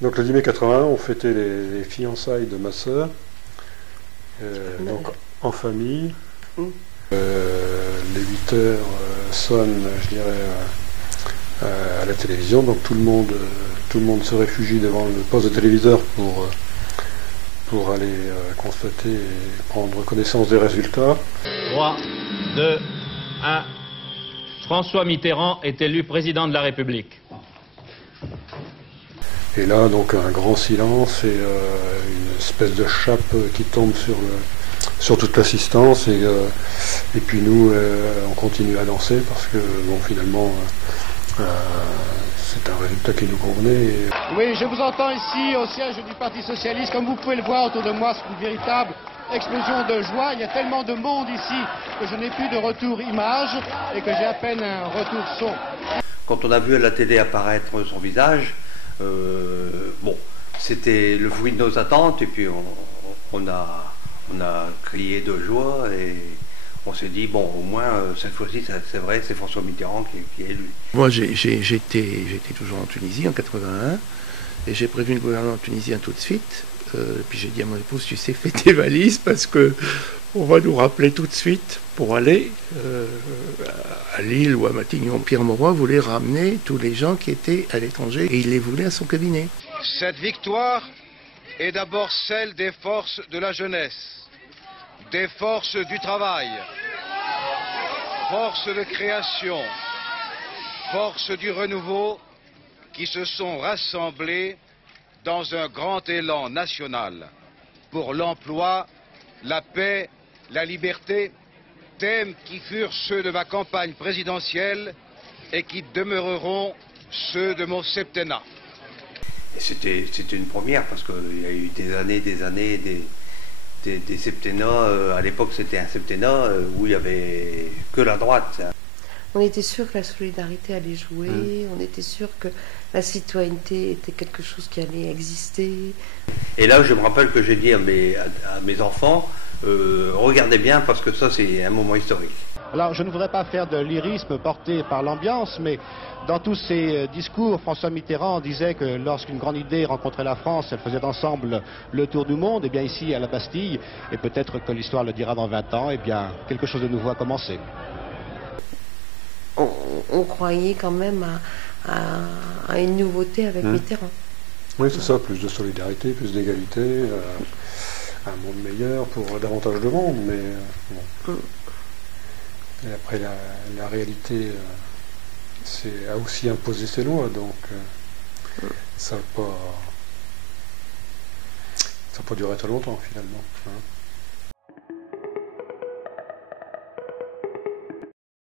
Donc le 10 mai 81, on fêtait les fiançailles de ma sœur, donc en famille. Les 8 heures sonnent, je dirais, à la télévision, donc tout le monde se réfugie devant le poste de téléviseur pour aller constater et prendre connaissance des résultats. 3, 2, 1. François Mitterrand est élu président de la République. Et là, donc, un grand silence et une espèce de chape qui tombe sur toute l'assistance. Et puis nous, on continue à danser parce que, bon, finalement, c'est un résultat qui nous convenait. Oui, je vous entends ici au siège du Parti Socialiste. Comme vous pouvez le voir autour de moi, c'est une véritable explosion de joie. Il y a tellement de monde ici que je n'ai plus de retour image et que j'ai à peine un retour son. Quand on a vu à la télé apparaître son visage, bon, c'était le fruit de nos attentes et puis on a crié de joie et on s'est dit, bon, au moins, cette fois-ci, c'est vrai, c'est François Mitterrand qui est élu. Moi, j'étais toujours en Tunisie en 81 et j'ai prévu une gouvernement en Tunisie tout de suite. Puis j'ai dit à mon épouse, tu sais, fais tes valises parce que on va nous rappeler tout de suite pour aller à Lille ou à Matignon. Pierre Mauroy voulait ramener tous les gens qui étaient à l'étranger et il les voulait à son cabinet. Cette victoire est d'abord celle des forces de la jeunesse, des forces du travail, forces de création, forces du renouveau qui se sont rassemblées dans un grand élan national pour l'emploi, la paix, la liberté, thèmes qui furent ceux de ma campagne présidentielle et qui demeureront ceux de mon septennat. C'était une première parce qu'il y a eu des années, des septennats. À l'époque, c'était un septennat où il n'y avait que la droite. On était sûr que la solidarité allait jouer, on était sûr que la citoyenneté était quelque chose qui allait exister. Et là, je me rappelle que j'ai dit à mes enfants, regardez bien parce que ça, c'est un moment historique. Alors, je ne voudrais pas faire de lyrisme porté par l'ambiance, mais dans tous ses discours, François Mitterrand disait que lorsqu'une grande idée rencontrait la France, elle faisait ensemble le tour du monde. Et bien ici, à la Bastille, et peut-être que l'histoire le dira dans 20 ans, et bien quelque chose de nouveau a commencé. On croyait quand même à une nouveauté avec Mitterrand. Oui, c'est ça, plus de solidarité, plus d'égalité, un monde meilleur pour davantage de monde, mais bon. Et après la réalité a aussi imposé ses lois, donc ça n'a pas duré très longtemps finalement. Hein.